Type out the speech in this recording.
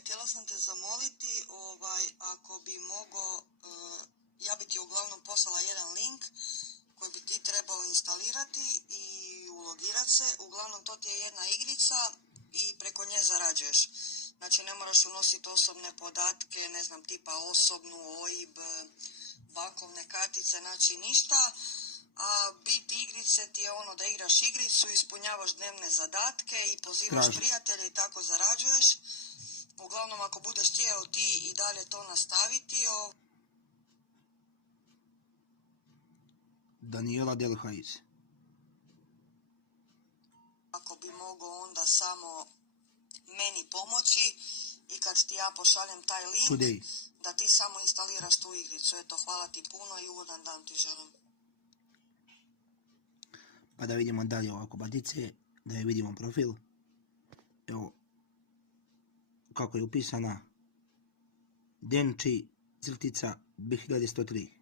htjela sam te zamoliti, ako bi mogao, ja bi ti uglavnom poslala jedan link koji bi ti trebao instalirati i ulogirati se. Uglavnom to ti je jedna igrica i preko nje zarađuješ. Znači ne moraš unositi osobne podatke, ne znam, tipa osobnu, OIB, bankovne kartice, znači ništa. A bit igrice ti je ono da igraš igricu, ispunjavaš dnevne zadatke i pozivaš prijatelje i tako zarađuješ. Uglavnom ako budeš htjeo ti i dalje to nastaviti, Daniela Delhaiz. Ako bi mogao onda samo meni pomoći i kad ti ja pošaljem taj link, da ti samo instaliraš tu igricu. Eto, hvala ti puno i ugodan dan ti želim. Pa da vidimo dalje ovako badice, da je vidimo profil. Evo, kako je upisana. Denči, crtica, 2103.